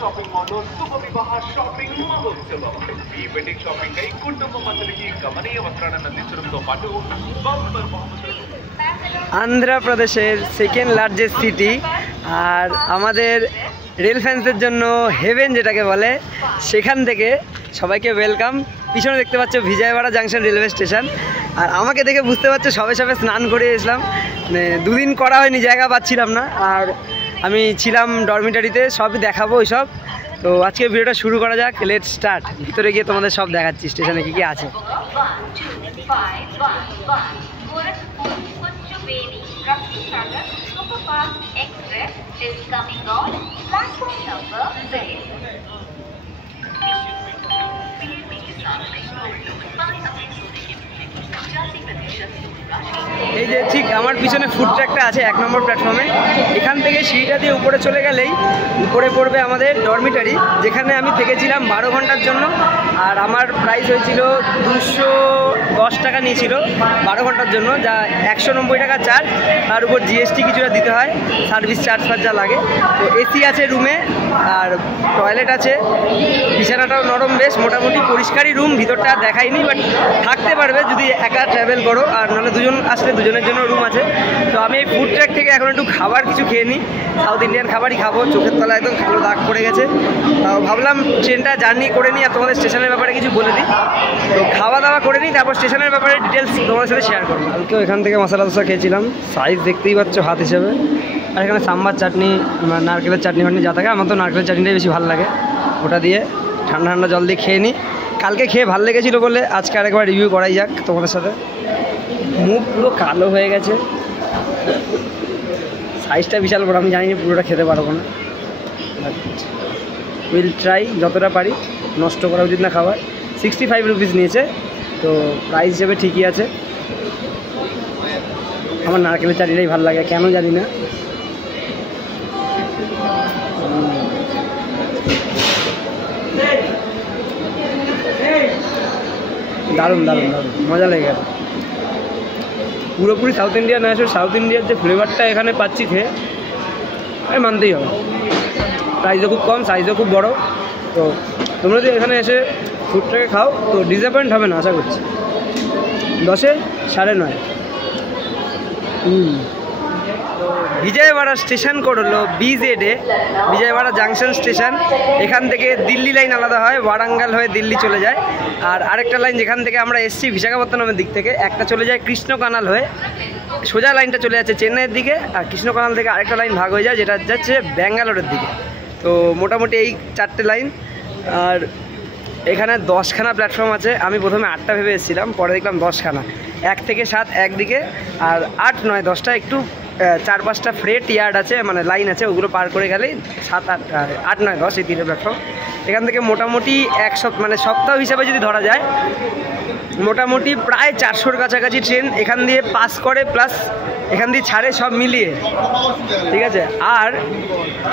Shopping మాల్లో శుభ వివాహ షాపింగ్ మహోత్సవం. ఈ వెడ్డింగ్ షాపింగ్ కై కుటుంబం అందరికి గమనీయ వస్త్రాలను అందించడంతో పాటు బంపర్ బహుమతులు. আন্ধ্রপ্রদেশের সেকেন্ড লার্জেস্ট সিটি আর আমাদের রেল ফ্যান্সের জন্য হেভেন যেটাকে বলে, সেখান থেকে সবাইকে ওয়েলকাম। পিছনে দেখতে পাচ্ছ বিজয়ওয়াড়া জাংশন রেলওয়ে স্টেশন। আর আমাকে দেখে বুঝতে পারছো সবে সবে স্নান করে এসলাম, মানে দুদিন করা হয়নি, জায়গা পাচ্ছিলাম না। আর আমি ছিলাম ডরমিটারিতে, সবই দেখাবো ওইসব। তো আজকে ভিডিওটা শুরু করা যাক, লেট স্টার্ট। ভিতরে গিয়ে তোমাদের সব দেখাচ্ছি স্টেশনে কী কী আছে। এই যে ঠিক আমার পিছনে ফুড ট্র্যাকটা আছে 1 নম্বর প্ল্যাটফর্মে। এখান থেকে সিঁড়িটা দিয়ে উপরে চলে গেলেই উপরে পড়বে আমাদের ডরমিটারি, যেখানে আমি থেকেছিলাম 12 ঘন্টার জন্য। আর আমার প্রাইস হয়েছিল 210 টাকা নিয়েছিল 12 ঘন্টার জন্য, যা 190 টাকা চার্জ। তার উপর জিএসটি কিছুটা দিতে হয়, সার্ভিস চার্জ ফার্জ যা লাগে। তো এসি আছে রুমে, আর টয়লেট আছে, বিছানাটাও নরম, বেশ মোটামুটি পরিষ্কারই রুম। ভিতরটা দেখাইনি, বাট থাকতে পারবে যদি একা ট্রাভেল করো, আর নাহলে দুজন আসলে দুজনের জন্য রুম আছে। তো আমি এই ফুড ট্র্যাক থেকে এখন একটু খাবার কিছু খেয়ে নিই, সাউথ ইন্ডিয়ান খাবারই খাবো। চোখের তলায় একদম কালো দাগ পড়ে গেছে, তাও ভাবলাম ট্রেনটা জার্নি করে নিই আর তোমাদের স্টেশনের ব্যাপারে কিছু বলে দিই। তো খাওয়া দাওয়া করে নিই, তারপর স্টেশনের ব্যাপারে ডিটেলস তোমাদের সাথে শেয়ার করবো। কালকেও এখান থেকে মশলা দোসা খেয়েছিলাম, সাইজ দেখতেই পাচ্ছ হাত হিসেবে। আর এখানে সাম্বার চাটনি, নারকেলের চাটনি ফাটনি যা থাকে, আমার তো নারকেলের চাটনিটাই বেশি ভালো লাগে। ওটা দিয়ে ঠান্ডা ঠান্ডা জল দিয়ে খেয়ে নিই। কালকে খেয়ে ভালো লেগেছিলো বলে আজকে আরেকবার রিভিউ করাই যাক তোমাদের সাথে। মুখ পুরো কালো হয়ে গেছে, সাইজটা বিশাল বড়, আমি জানি না পুরোটা খেতে পারবো না। উইল ট্রাই যতটা পারি, নষ্ট করা উচিত না খাবার। 65 রুপিস নিয়েছে, তো প্রাইস হিসেবে ঠিকই আছে। আমার নারকেলের চাটনিটাই ভালো লাগে, কেন জানি না। দারুণ দারুণ দারুণ, মজা লেগে গেল। পুরোপুরি সাউথ ইন্ডিয়া না এসে সাউথ ইন্ডিয়ার যে ফ্লেভারটা এখানে পাচ্ছি খেয়ে, আমি মানতেই হবে। প্রাইসও খুব কম, সাইজও খুব বড়। তো তোমরা যদি এখানে এসে ফুডটাকে খাও তো ডিসঅ্যাপয়েন্ট হবে না আশা করছি। 10-এ 9.5। বিজয়ওয়াড়া স্টেশন কোড হলো BZ-এ, বিজয়ওয়াড়া জাংশন স্টেশন। এখান থেকে দিল্লি লাইন আলাদা হয়, ওয়ারাঙ্গাল হয়ে দিল্লি চলে যায়। আর আরেকটা লাইন যেখান থেকে আমরা এসছি বিশাখাপত্তনমের দিক থেকে, একটা চলে যায় কৃষ্ণ কানাল হয়ে, সোজা লাইনটা চলে যাচ্ছে চেন্নাইয়ের দিকে। আর কৃষ্ণ কানাল থেকে আরেকটা লাইন ভাগ হয়ে যায়, যেটা যাচ্ছে ব্যাঙ্গালোরের দিকে। তো মোটামুটি এই 4টে লাইন। আর এখানে 10খানা প্ল্যাটফর্ম আছে। আমি প্রথমে 8টা ভেবে এসেছিলাম, পরে দেখলাম 10খানা। 1 থেকে 7 একদিকে, আর 8, 9, 10টা একটু 4-5টা ফ্রেট ইয়ার্ড আছে, মানে লাইন আছে, ওগুলো পার করে গেলেই 7, 8, 9, 10 এই 3টে প্ল্যাটফর্ম। এখান থেকে মোটামুটি মানে সপ্তাহ হিসাবে যদি ধরা যায়, মোটামুটি প্রায় 400-র কাছাকাছি ট্রেন এখান দিয়ে পাস করে, প্লাস এখান দিয়ে ছাড়ে, সব মিলিয়ে, ঠিক আছে। আর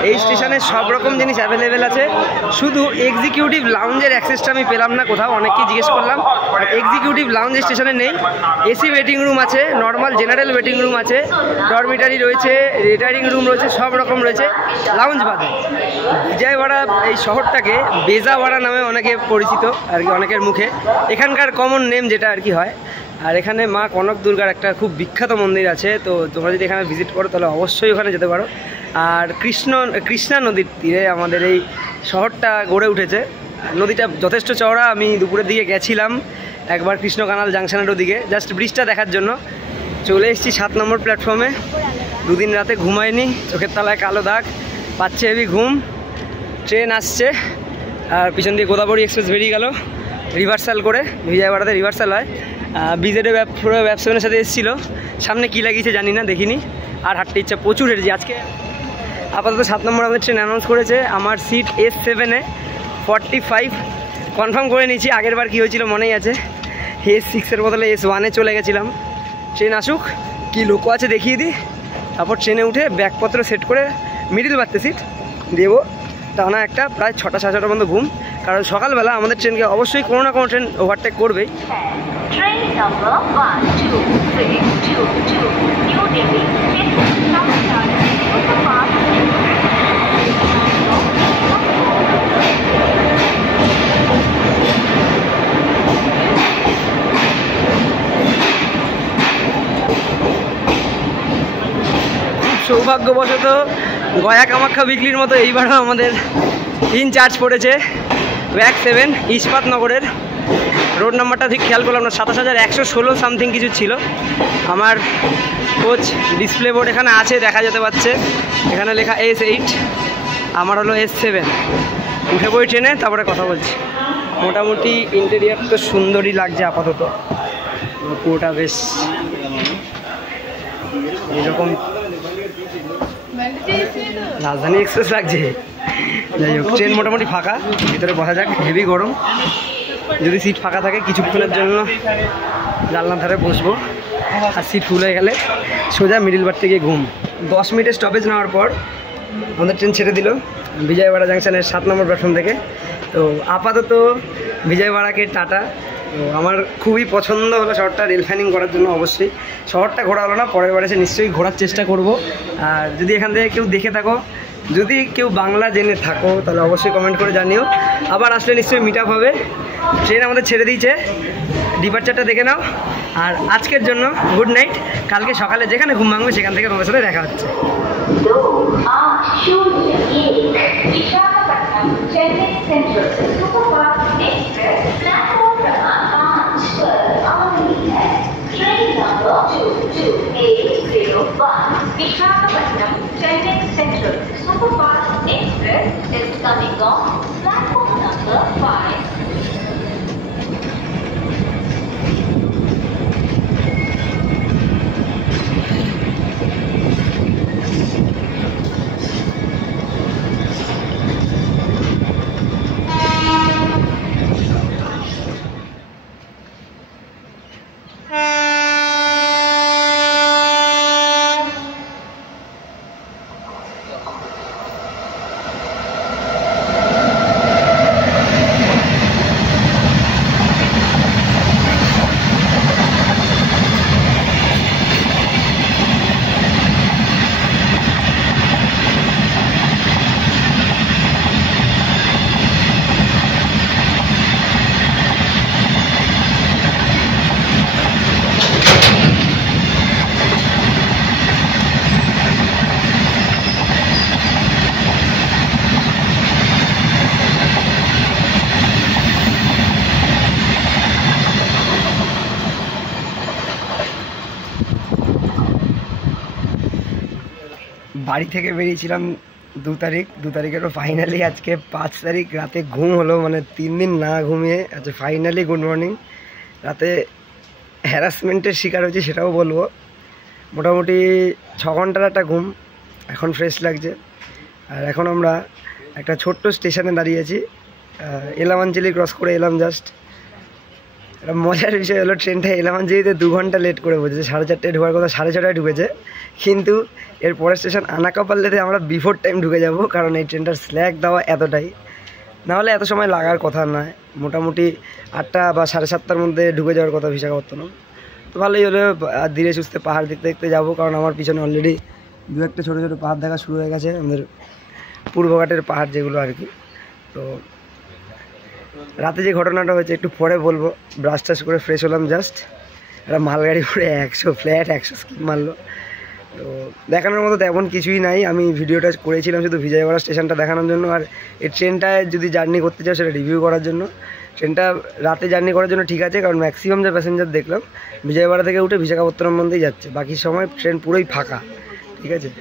এই স্টেশনে সব রকম জিনিস অ্যাভেলেবেল আছে। শুধু এক্সিকিউটিভ লাউঞ্জের অ্যাক্সেসটা আমি পেলাম না কোথাও, অনেককেই জিজ্ঞেস করলাম। আর এক্সিকিউটিভ লাউঞ্জ স্টেশনে নেই। এসি ওয়েটিং রুম আছে, নর্মাল জেনারেল ওয়েটিং রুম আছে, ডরমিটারি রয়েছে, রিটায়ারিং রুম রয়েছে, সব রকম রয়েছে, লাউঞ্জ বাদে। বিজয়ওয়াড়া এই শহরটাকে বেজাওয়াড়া নামে অনেকে পরিচিত আর কি, অনেকের মুখে। এখানকার কমন নেম যেটা আর কি হয়। আর এখানে মা কনক দুর্গার একটা খুব বিখ্যাত মন্দির আছে, তো তোমরা যদি এখানে ভিজিট করো তাহলে অবশ্যই ওখানে যেতে পারো। আর কৃষ্ণা নদীর তীরে আমাদের এই শহরটা গড়ে উঠেছে। নদীটা যথেষ্ট চওড়া। আমি দুপুরের দিকে গেছিলাম একবার কৃষ্ণ কানাল জাংশনের ওদিকে, জাস্ট ব্রিজটা দেখার জন্য। চলে এসেছি 7 নম্বর প্ল্যাটফর্মে। 2 দিন রাতে ঘুমাইনি, চোখের তলায় কালো দাগ, পাচ্ছে হেভি ঘুম। ট্রেন আসছে, আর পিছন দিয়ে গোদাবরী এক্সপ্রেস বেরিয়ে গেল রিভার্সাল করে। বিজয়ওয়াড়াতে রিভার্সাল হয়। BZ-এ পুরো ব্যবসায়ীর সাথে এসেছিলো, সামনে কী লাগিয়েছে জানি না, দেখিনি। আর হাঁটতে ইচ্ছা প্রচুর হেঁটেছি আজকে। আপাতত 7 নম্বর আমাদের ট্রেন অ্যানাউন্স করেছে। আমার সিট S7-এ 45 কনফার্ম করে নিয়েছি। আগের বার কী হয়েছিল মনেই আছে, S6-এর বদলে S1-এ চলে গেছিলাম। ট্রেন আসুক, কী লোক আছে দেখিয়ে দিই, তারপর ট্রেনে উঠে ব্যাগপত্র সেট করে মিডিল বাড়তে সিট দেবো। টানা একটা প্রায় 6টা 6:30 পর্যন্ত ঘুম, কারণ সকালবেলা আমাদের ট্রেনকে অবশ্যই কোনো না কোনো ট্রেন ওভারটেক করবেই। Train number 1262 new Delhi. সৌভাগ্যবশত গয়া কামাখ্যা বিক্রির মতো এইবারও আমাদের ইনচার্জ পড়েছে ওয়াক 7 ইস্পাত নগরের। রোড নাম্বারটা ঠিক খেয়াল করলাম না, 27,116 সামথিং কিছু ছিল। আমার কোচ ডিসপ্লে বোর্ড এখানে আছে, দেখা যেতে পারছে, এখানে লেখা S8, আমার হলো S7। উঠে পড়ি ট্রেনে, তারপরে কথা বলছি। মোটামুটি ইন্টেরিয়ার তো সুন্দরই লাগছে আপাতত, পুরোটা বেশ এরকম রাজধানী এক্সপ্রেস লাগছে। যাই হোক, ট্রেন মোটামুটি ফাঁকা, ভিতরে বসা যাক। হেভি গরম, যদি সিট ফাঁকা থাকে কিছুক্ষণের জন্য জানলার ধারে বসবো, আর সিট ফুল হয়ে গেলে সোজা মিডিল বার্থে গিয়ে ঘুম। 10 মিনিটের স্টপেজ নেওয়ার পর আমাদের ট্রেন ছেড়ে দিল বিজয়ওয়াড়া জাংশনের 7 নম্বর প্ল্যাটফর্ম থেকে। তো আপাতত বিজয়ওয়াড়াকে টাটা। তো আমার খুবই পছন্দ হলো শহরটা রেল ফ্যানিং করার জন্য। অবশ্যই শহরটা ঘোরা হলো না, পরের বার এসে নিশ্চয়ই ঘোরার চেষ্টা করব। আর যদি এখান থেকে কেউ দেখে থাকো, যদি কেউ বাংলা জেনে থাকো, তাহলে অবশ্যই কমেন্ট করে জানিও। আবার আসলে নিশ্চয়ই মিট আপ হবে। ট্রেন আমাদের ছেড়ে দিয়েছে, ডিপার্চারটা দেখে নাও। আর আজকের জন্য গুড নাইট। কালকে সকালে যেখানে ঘুম ভাঙবে সেখান থেকে তোমাদের সাথে দেখা হচ্ছে। Visakhapatnam Chennai Central Superfast Express is coming on platform number 5. বাড়ি থেকে বেরিয়েছিলাম 2 তারিখ, 2 তারিখেরও ফাইনালি আজকে 5 তারিখ রাতে ঘুম হলো, মানে 3 দিন না ঘুমিয়ে আজকে ফাইনালি গুড মর্নিং। রাতে হ্যারাসমেন্টের শিকার হয়েছে সেটাও বলবো। মোটামুটি 6 ঘন্টার একটা ঘুম, এখন ফ্রেশ লাগছে। আর এখন আমরা একটা ছোট্ট স্টেশনে দাঁড়িয়েছি, এলামাঞ্জলি ক্রস করে এলাম জাস্ট। একটা মজার বিষয় হলো, ট্রেনটা এলামাঞ্জলিতে 2 ঘন্টা লেট করে বসেছে। 4:30টায় ঢোকার কথা 6:30টায় ঢুকেছে, কিন্তু এর পরের স্টেশন আনাকাপাল্লিতে আমরা বিফোর টাইম ঢুকে যাব, কারণ এই ট্রেনটার স্ল্যাক দেওয়া এতটাই, নাহলে এত সময় লাগার কথা নয়। মোটামুটি 8টা বা 7:30টার মধ্যে ঢুকে যাওয়ার কথা বিশাখাপত্তনম। তো ভালোই হলো, ধীরে সুস্থে পাহাড় দেখতে দেখতে যাবো, কারণ আমার পিছনে অলরেডি 2-1টা ছোটো ছোটো পাহাড় দেখা শুরু হয়ে গেছে, আমাদের পূর্বঘাটের পাহাড় যেগুলো আর কি। তো রাতে যে ঘটনাটা হয়েছে একটু পরে বলবো। ব্রাশ টাশ করে ফ্রেশ হলাম জাস্ট, একটা মালগাড়ি করে 100 ফ্ল্যাট 100 স্কিপ মারলো। তো দেখানোর মতো তেমন কিছুই নাই, আমি ভিডিওটা করেছিলাম শুধু বিজয়ওয়াড়া স্টেশনটা দেখানোর জন্য, আর এই ট্রেনটায় যদি জার্নি করতে চাও সেটা রিভিউ করার জন্য। ট্রেনটা রাতে জার্নি করার জন্য ঠিক আছে, কারণ ম্যাক্সিমাম যে প্যাসেঞ্জার দেখলাম বিজয়ওয়াড়া থেকে উঠে বিশাখাপত্তনম মধ্যেই যাচ্ছে, বাকি সময় ট্রেন পুরোই ফাঁকা। ঠিক আছে,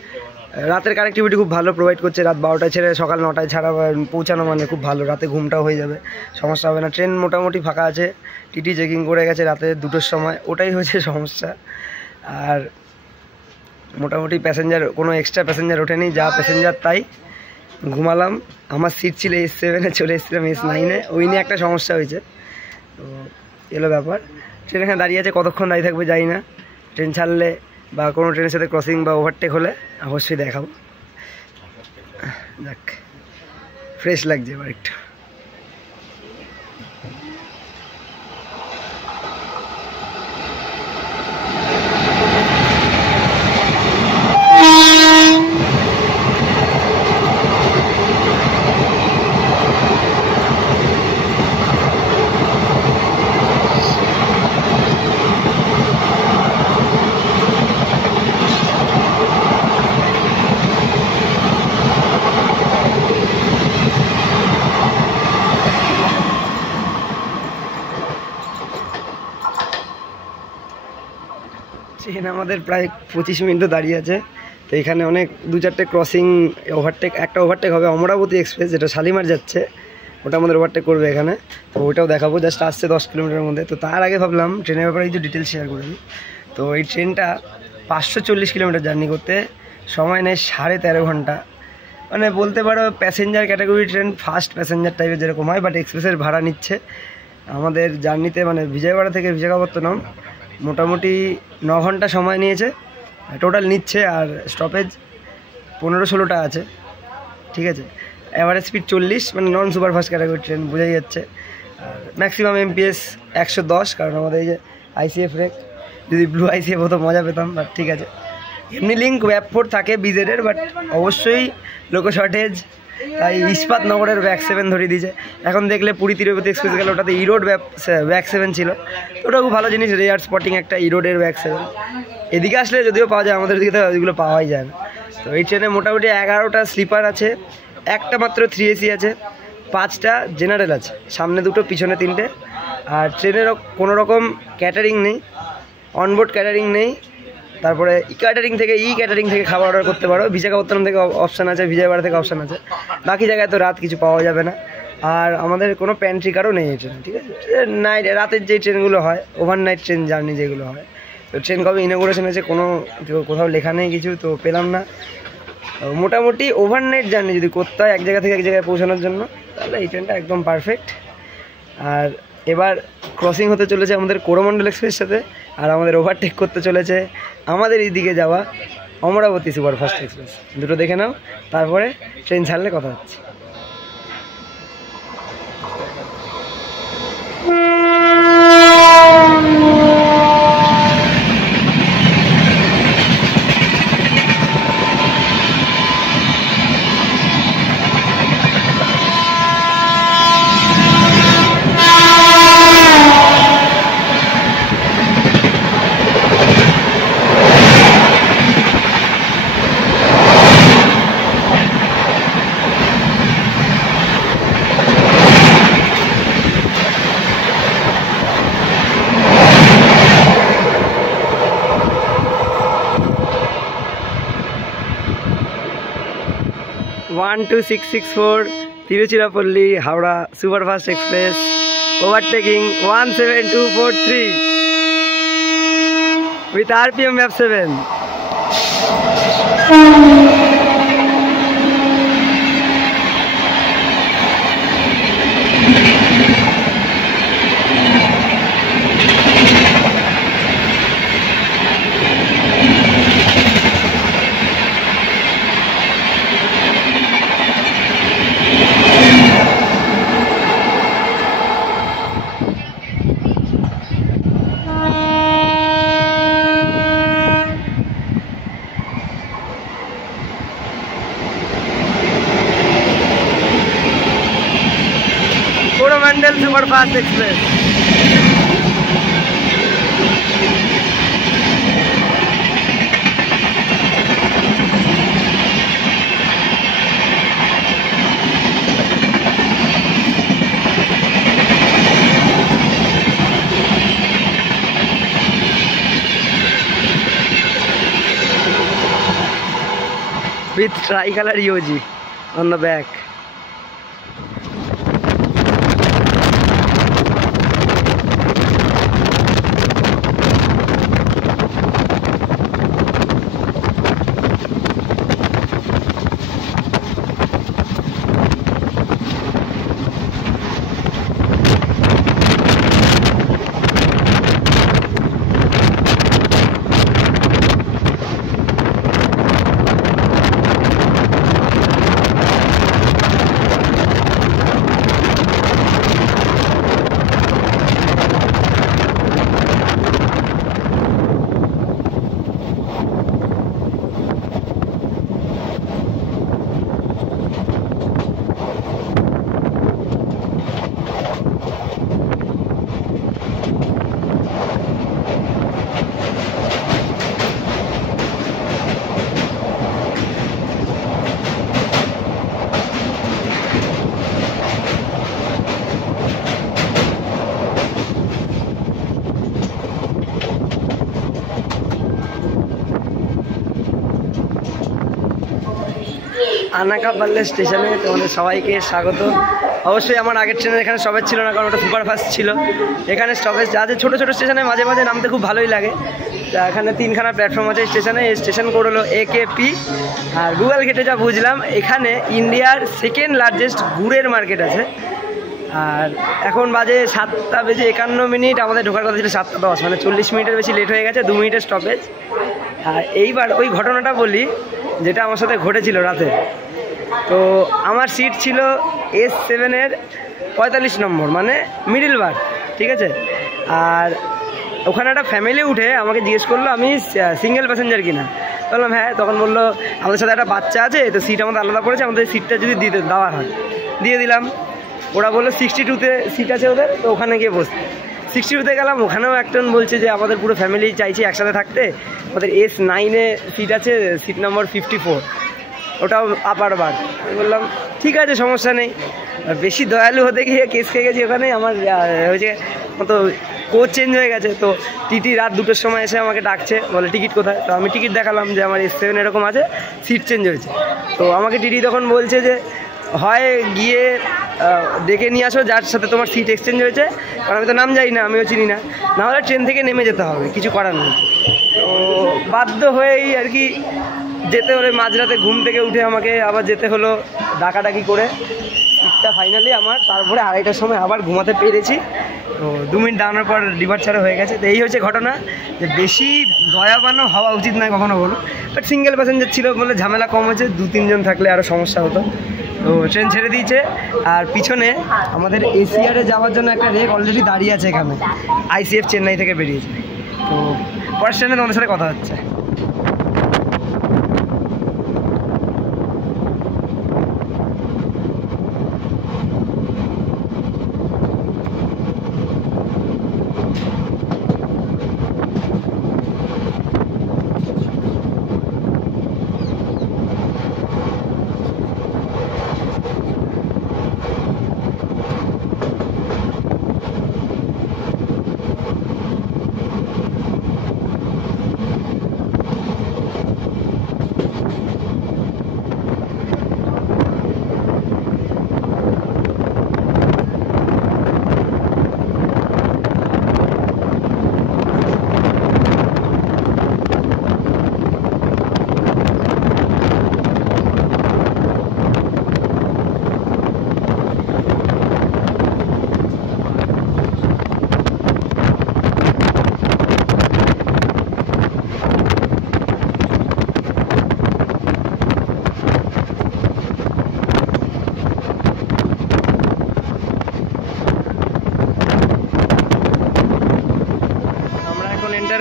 রাতের কানেক্টিভিটি খুব ভালো প্রোভাইড করছে। রাত 12টায় ছেড়ে সকাল 9টায় ছাড়া পৌঁছানো মানে খুব ভালো, রাতে ঘুমটাও হয়ে যাবে, সমস্যা হবে না। ট্রেন মোটামুটি ফাঁকা আছে, টিটি চেকিং করে গেছে রাতে 2টোর সময়, ওটাই হয়েছে সমস্যা। আর মোটামুটি প্যাসেঞ্জার কোনো এক্সট্রা প্যাসেঞ্জার ওঠেনি, যা প্যাসেঞ্জার তাই। ঘুমালাম, আমার সিট ছিল S7-এ, চলে এসেছিলাম S9-এ, ওই নিয়ে একটা সমস্যা হয়েছে। তো এলো ব্যাপার। ট্রেন এখানে দাঁড়িয়ে আছে, কতক্ষণ দাঁড়িয়ে থাকবে জানি না। ট্রেন ছাড়লে বা কোনো ট্রেনের সাথে ক্রসিং বা ওভারটেক হলে অবশ্যই দেখাবো। যাক, ফ্রেশ লাগছে এবার একটু। ট্রেন আমাদের প্রায় 25 মিনিট দাঁড়িয়ে আছে। তো এখানে অনেক 2-4টে ক্রসিং ওভারটেক, একটা ওভারটেক হবে অমরাবতী এক্সপ্রেস যেটা শালিমার যাচ্ছে, ওটা আমাদের ওভারটেক করবে এখানে। তো ওইটাও দেখাবো, জাস্ট আসছে 10 কিলোমিটারের মধ্যে। তো তার আগে ভাবলাম ট্রেনের ব্যাপারে কিছু ডিটেলস শেয়ার করে দিই। তো এই ট্রেনটা 540 কিলোমিটার জার্নি করতে সময় নেয় 13.5 ঘন্টা। মানে বলতে পারো passenger category train, first passenger টাইপের যেরকম হয়, বাট এক্সপ্রেসের ভাড়া নিচ্ছে। আমাদের জার্নিতে মানে বিজয়ওয়াড়া থেকে বিশাখাপত্তনম মোটামুটি 9 ঘন্টা সময় নিয়েছে টোটাল নিচ্ছে, আর স্টপেজ 15-16টা আছে, ঠিক আছে। অ্যাভারেজ স্পিড 40, মানে নন সুপারফাস্ট ক্যাটাগরি ট্রেন, বোঝাই যাচ্ছে। আর ম্যাক্সিমাম এমপিএস 110, কারণ আমাদের এই যে আইসিএফ রেক, যদি ব্লু আইসিএফ হতো মজা পেতাম, বাট ঠিক আছে। এমনি লিঙ্ক WAP4 থাকে বিজেডের, বাট অবশ্যই লোকো শর্টেজ, তাই ইস্পাত নগরের WAC7 ধরিয়ে দিয়েছে। এখন দেখলে পুরী তিরুপতি এক্সপ্রেস গেলে ওটাতে ইরোড WAC7 ছিল, ওটা খুব ভালো জিনিস, রেয়ার স্পটিং একটা ইরোডের WAC7। এদিকে আসলে যদিও পাওয়া যায়, আমাদের দিকে তো ওইগুলো পাওয়াই যায় না। তো এই ট্রেনে মোটামুটি 11টা স্লিপার আছে, একটা মাত্র 3 AC আছে, 5টা জেনারেল আছে, সামনে 2টো পিছনে 3টে। আর ট্রেনের কোনো রকম ক্যাটারিং নেই, অনবোর্ড ক্যাটারিং নেই। তারপরে ক্যাটারিং থেকে খাবার অর্ডার করতে পারো, বিশাখাপত্তনম থেকে অপশান আছে, বিজয়ওয়াড়া থেকে অপশান আছে, বাকি জায়গায় তো রাত কিছু পাওয়া যাবে না। আর আমাদের কোনো প্যান্ট্রি কারও নেই এই ট্রেনে, ঠিক আছে। নাইট রাতের যে ট্রেনগুলো হয়, ওভারনাইট ট্রেন জার্নি যেগুলো হয়, তো ট্রেন কবে ইনোগ্রেশন হয়েছে কোথাও লেখা নেই কিছু, তো পেলাম না। মোটামুটি ওভারনাইট জার্নি যদি করতে হয় এক জায়গা থেকে এক জায়গায় পৌঁছানোর জন্য, তাহলে এই ট্রেনটা একদম পারফেক্ট। আর এবার ক্রসিং হতে চলেছে আমাদের করমণ্ডল এক্সপ্রেসের সাথে, আর আমাদের ওভারটেক করতে চলেছে আমাদের এই দিকে যাওয়া অমরাবতী সুপারফাস্ট এক্সপ্রেস। দুটো দেখে নাও, তারপরে ট্রেন ছাড়লে কথা হচ্ছে। One 2664 Tiruchirappalli Howrah Superfast Express overtaking 17243 with RPM WAP7. Coromandel Superfast Express. With tricolor Yoji on the back. আনাকাপাল্লে স্টেশনে তোমাদের সবাইকে স্বাগত। অবশ্যই আমার আগের ট্রেনের এখানে স্টপেজ ছিল না, কারণ ওটা সুপারফাস্ট ছিল। এখানে স্টপেজ আছে ছোটো ছোটো স্টেশনে, মাঝে মাঝে নামতে খুব ভালোই লাগে। তা এখানে 3খানা প্ল্যাটফর্ম আছে স্টেশনে। এই স্টেশন কোড হলো AKP। আর গুগল ঘেটে যা বুঝলাম, এখানে ইন্ডিয়ার সেকেন্ড লার্জেস্ট গুড়ের মার্কেট আছে। আর এখন বাজে 7:51, আমাদের ঢোকার কথা ছিল 7:10, মানে 40 মিনিটের বেশি লেট হয়ে গেছে, 2 মিনিটের স্টপেজ। আর এইবার ওই ঘটনাটা বলি যেটা আমার সাথে ঘটেছিল রাতে। তো আমার সিট ছিল S7-এর 45 নম্বর, মানে মিডিল বার্থ, ঠিক আছে। আর ওখানে একটা ফ্যামিলি উঠে আমাকে জিজ্ঞেস করলো আমি সিঙ্গেল প্যাসেঞ্জার কিনা। বললাম হ্যাঁ। তখন বললো আমাদের সাথে একটা বাচ্চা আছে, তো সিট আমাদের আলাদা পড়েছে, আমাদের সিটটা যদি দেওয়া হয়। দিয়ে দিলাম। ওরা বললো 62-তে সিট আছে ওদের, তো ওখানে গিয়ে বসতে। 62-তে গেলাম, ওখানেও একজন বলছে যে আমাদের পুরো ফ্যামিলি চাইছি একসাথে থাকতে, আমাদের S9-এ সিট আছে, সিট নম্বর 54, ওটাও আপার বার। বললাম ঠিক আছে, সমস্যা নেই। বেশি দয়ালু হতে গিয়ে কেস খেয়ে গেছি ওখানে। আমার হয়েছে তো কোচ চেঞ্জ হয়ে গেছে। তো টিটি রাত 2টোর সময় এসে আমাকে ডাকছে, বলে টিকিট কোথায়। তো আমি টিকিট দেখালাম যে আমার S7 এরকম আছে, সিট চেঞ্জ হয়েছে। তো আমাকে টিটি তখন বলছে যে হয় গিয়ে ডেকে নিয়ে আসো যার সাথে তোমার সিট এক্সচেঞ্জ হয়েছে, কারণ আমি তো নাম জানি না, আমিও চিনি না, নাহলে ট্রেন থেকে নেমে যেতে হবে, কিছু করার নেই। তো বাধ্য হয়েই আর কি যেতে হলে, মাঝরাতে ঘুম থেকে উঠে আমাকে আবার যেতে হলো ডাকাডাকি করে। সিটটা ফাইনালি আমার, তারপরে 2:30টার সময় আবার ঘুমাতে পেরেছি। তো 2 মিনিট দাঁড়ানোর পর ডিপার্চারও হয়ে গেছে। তো এই হচ্ছে ঘটনা, যে বেশি দয়াবানও হওয়া উচিত নয় কখনো বলো। বাট সিঙ্গেল প্যাসেঞ্জার ছিল বলে ঝামেলা কম হয়েছে, 2-3 জন থাকলে আরও সমস্যা হতো। তো ট্রেন ছেড়ে দিয়েছে। আর পিছনে আমাদের এসিআরে যাওয়ার জন্য একটা রেক অলরেডি দাঁড়িয়ে আছে এখানে, ICF চেন্নাই থেকে বেরিয়েছে। তো পরের ট্রেনে তোমাদের সাথে কথা হচ্ছে।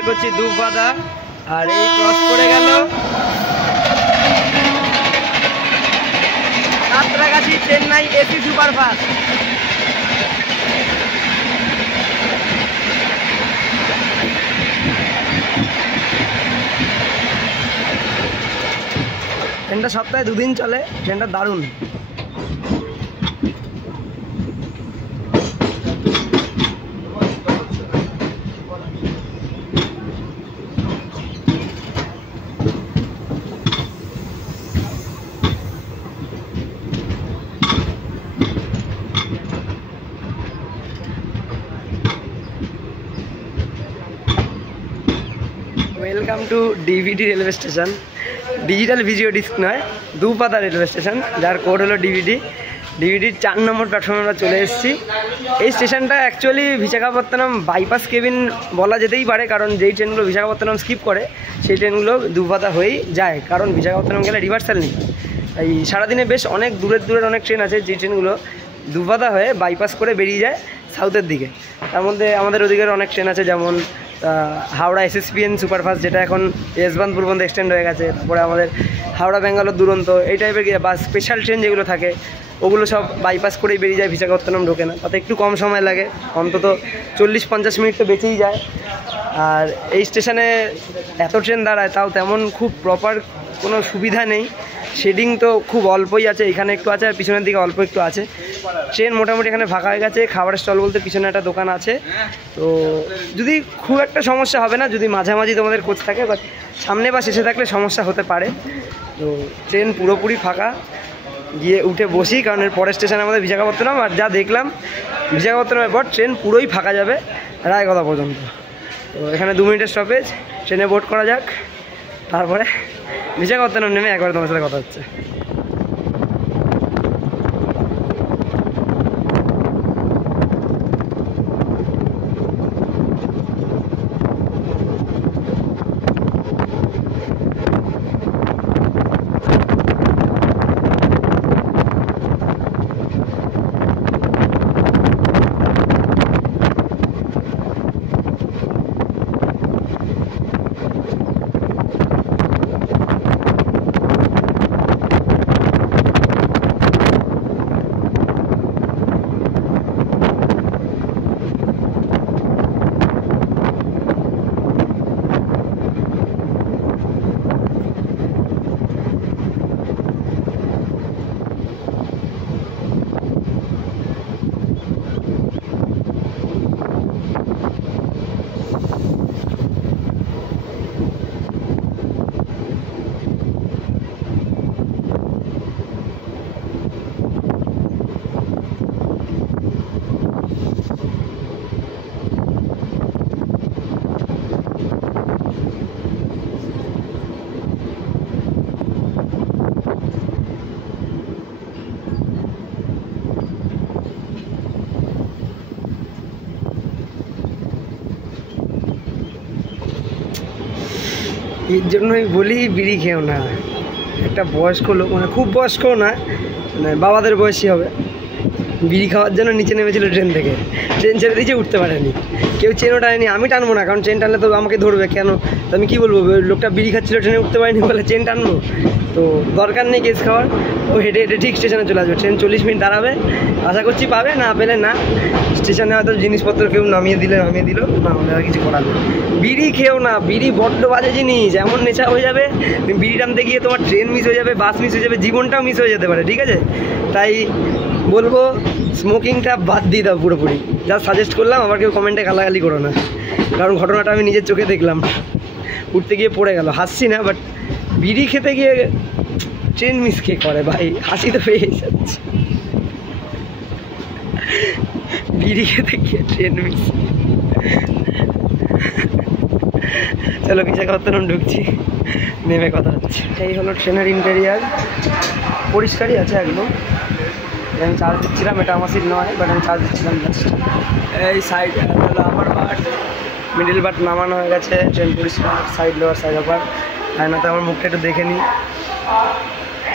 করছি দুপাদা, আর এই ক্রস করে গেল সাঁতরাগাছি চেন্নাই AC সুপারফাস্ট। ট্রেনটা সপ্তাহে 2 দিন চলে, ট্রেনটা দারুণ। Welcome to DVD railway station, digital video disk নয়, দুপাতা রেলওয়ে স্টেশন, যার কোড হলো ডিভিডির 4 নম্বর প্ল্যাটফর্মে আমরা চলে এসেছি। এই স্টেশনটা অ্যাকচুয়ালি বিশাখাপত্তনম বাইপাস কেবিন বলা যেতেই পারে, কারণ যেই ট্রেনগুলো বিশাখাপত্তনম স্কিপ করে সেই ট্রেনগুলো দুপাতা হয়েই যায়, কারণ বিশাখাপত্তনম গেলে রিভার্সাল নেই। এই সারাদিনে বেশ অনেক দূরের অনেক ট্রেন আছে যে ট্রেনগুলো দুপাতা হয়ে বাইপাস করে বেরিয়ে যায় সাউথের দিকে। তার মধ্যে আমাদের ওদিকের অনেক ট্রেন আছে, যেমন হাওড়া SSPN সুপারফাস্ট, যেটা এখন যশবন্তপুর পর্যন্ত এক্সটেন্ড হয়ে গেছে। তারপরে আমাদের হাওড়া ব্যাঙ্গালোর দুরন্ত, এই টাইপের বা স্পেশাল ট্রেন যেগুলো থাকে ওগুলো সব বাইপাস করেই বেরিয়ে যায়, বিশাখাপত্তনম ঢোকে না। তাতে একটু কম সময় লাগে, অন্তত 40-50 মিনিট তো বেঁচেই যায়। আর এই স্টেশনে এত ট্রেন দাঁড়ায়, তাও তেমন খুব প্রপার কোনো সুবিধা নেই। শেডিং তো খুব অল্পই আছে, এখানে একটু আছে আর পিছনের দিকে অল্প একটু আছে। ট্রেন মোটামুটি এখানে ফাঁকা হয়ে গেছে। খাবারের স্টল বলতে পিছনে একটা দোকান আছে, তো যদি খুব একটা সমস্যা হবে না যদি মাঝামাঝি তোমাদের কোচ থাকে, বাট সামনে বা শেষে থাকলে সমস্যা হতে পারে। তো ট্রেন পুরোপুরি ফাঁকা, গিয়ে উঠে বসি, কারণ এর পরের স্টেশন আমাদের বিশাখাপত্তনম। আর যা দেখলাম বিশাখাপত্তনমের পর ট্রেন পুরোই ফাঁকা যাবে রায়গদা পর্যন্ত। তো এখানে 2 মিনিটের স্টপেজ, ট্রেনে বোর্ড করা যাক, তারপরে বিশাখাপত্তনম নেমে একবার তোমার সাথে কথা হচ্ছে। এর জন্যই বলি বিড়ি খেও না। একটা বয়স্ক লোক, মানে খুব বয়স্কও না, মানে বাবাদের বয়সী হবে, বিড়ি খাওয়ার জন্য নিচে নেমেছিল ট্রেন থেকে। ট্রেন ছেড়ে দিয়েছে, উঠতে পারেনি, কেউ চেনও টানেনি। আমি টানবো না, কারণ চেন টানলে তো আমাকে ধরবে। কেন তো আমি কী বলবো, লোকটা বিড়ি খাচ্ছিল ট্রেনে উঠতে পারেনি বলে চেন টানবো? তো দরকার নেই কেস খাওয়ার। ও হেঁটে হেঁটে ঠিক স্টেশনে চলে আসবে। ট্রেন 40 মিনিট দাঁড়াবে, আশা করছি পাবে, না পেলে না। স্টেশনে হয়তো জিনিসপত্র কেউ নামিয়ে দিল, না হলে আর কিছু করার নেই। বিড়ি খেও না, বিড়ি বড্ড বাজে জিনিস। এমন নেশা হয়ে যাবে, বিড়ি টানতে গিয়ে তোমার ট্রেন মিস হয়ে যাবে, বাস মিস হয়ে যাবে, জীবনটাও মিস হয়ে যেতে পারে। ঠিক আছে, তাই বলবো স্মোকিংটা বাদ দিয়ে দাও পুরোপুরি। যা সাজেস্ট করলাম, আবার কেউ কমেন্টে গালাগালি করো না, কারণ ঘটনাটা আমি নিজের চোখে দেখলাম। উঠতে গিয়ে পড়ে গেল, হাসছি না, বাট বিড়ি খেতে গিয়ে ট্রেন মিস কে করে ভাই? হাসি তো পেয়ে যাচ্ছে। বিড়ি খেতে গিয়ে ট্রেন মিস। চলো বিশাখাপত্তনম ঢুকছি, নেমে কথা হচ্ছে। এই হলো ট্রেনের ইন্টেরিয়ার, পরিষ্কারই আছে একদম। আমি চার্জ দিচ্ছিলাম, এটা আমার সিট নয়, বাট আমি চার্জ দিচ্ছিলাম জাস্ট। এই সাইড হলো আপার পার্ট, মিডিল পার্ট নামানো হয়ে গেছে, ট্রেন পরিষ্কার, সাইড লোয়ার সাইড আপার। আয়নাতে আমার মুখটা একটু দেখে নিই।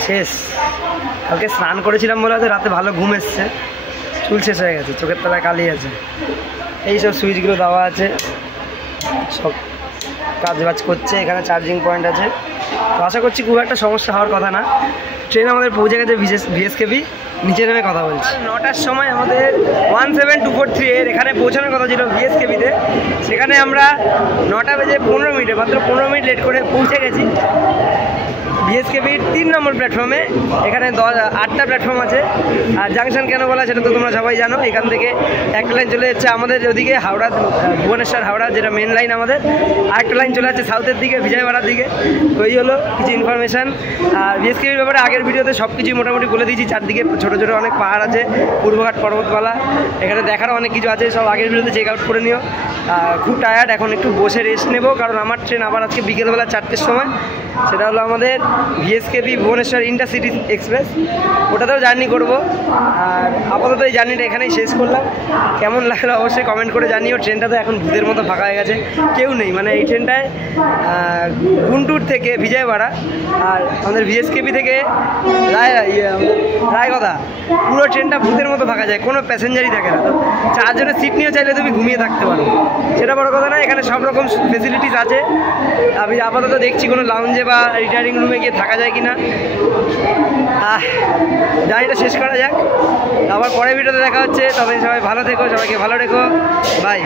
শেষ। কালকে স্নান করেছিলাম বলে হয়তো রাতে ভালো ঘুম এসছে, চুল শেষ হয়ে গেছে, চোখের তলায় কালি আছে। এই সব সুইচগুলো দেওয়া আছে, সব কাজ বাজ করছে। এখানে চার্জিং পয়েন্ট আছে, তো আশা করছি খুব একটা সমস্যা হওয়ার কথা না। ট্রেন আমাদের পৌঁছে গেছে ভিএসকেবি, নিচে নেমে কথা বলছি। 9টার সময় আমাদের 17243 এর এখানে পৌঁছানোর কথা ছিল ভিএসকেবিতে। সেখানে আমরা 9টা বেজে 15 মিনিটে, মাত্র 15 মিনিট লেট করে পৌঁছে গেছি ভিএসকেবির 3 নম্বর প্ল্যাটফর্মে। এখানে 8টা প্ল্যাটফর্ম আছে। আর জাংশন কেন বলা সেটা তো তোমরা সবাই জানো। এখান থেকে একটা লাইন চলে যাচ্ছে আমাদের ওদিকে হাওড়া, ভুবনেশ্বর হাওড়া, যেটা মেন লাইন আমাদের। আরেকটা লাইন চলে যাচ্ছে সাউথের দিকে, বিজয়ওয়াড়ার দিকে। তো এই হলো কিছু ইনফরমেশান। আর ভিএসকেবির ব্যাপারে আগের ভিডিওতে সব কিছুই মোটামুটি বলে দিয়েছি। চারদিকে ছোটো ছোটো অনেক পাহাড় আছে, পূর্বঘাট পর্বতমালা, এখানে দেখারও অনেক কিছু আছে, সব আগের ভিডিওতে চেক আউট করে নিও। খুব টায়ার্ড, এখন একটু বসে রেস্ট নেবো, কারণ আমার ট্রেন আবার আজকে বিকেলবেলা 4টের সময়। সেটা হলো আমাদের ভিএসকেবি ভুবনেশ্বর ইন্টারসিটি এক্সপ্রেস, ওটাতেও জার্নি করব। আর আপাতত এই জার্নিটা এখানেই শেষ করলাম। কেমন লাগলো অবশ্যই কমেন্ট করে জানিও। ট্রেনটা তো এখন ভূতের মতো ফাঁকা হয়ে গেছে, কেউ নেই। মানে এই ট্রেনটায় গুন্টুর থেকে বিজয়ওয়াড়া আর আমাদের ভিএসকেবি থেকে রায়গদা, পুরো ট্রেনটা ভূতের মতো ফাঁকা যায়, কোনো প্যাসেঞ্জারই থাকে না। তো 4 জনের সিট নিয়েও চাইলে তুমি ঘুমিয়ে থাকতে পারো, সেটা বড় কথা না। এখানে সব রকম ফেসিলিটিস আছে। আমি আপাতত দেখছি কোনো লাউঞ্জে বা রিটায়ারিং রুমে গিয়ে থাকা যায় কিনা। জার্নিটা শেষ করা যাক, আবার পরের ভিডিওতে দেখা হচ্ছে। তবে সবাই ভালো থেকো, সবাইকে ভালো রেখো, বাই।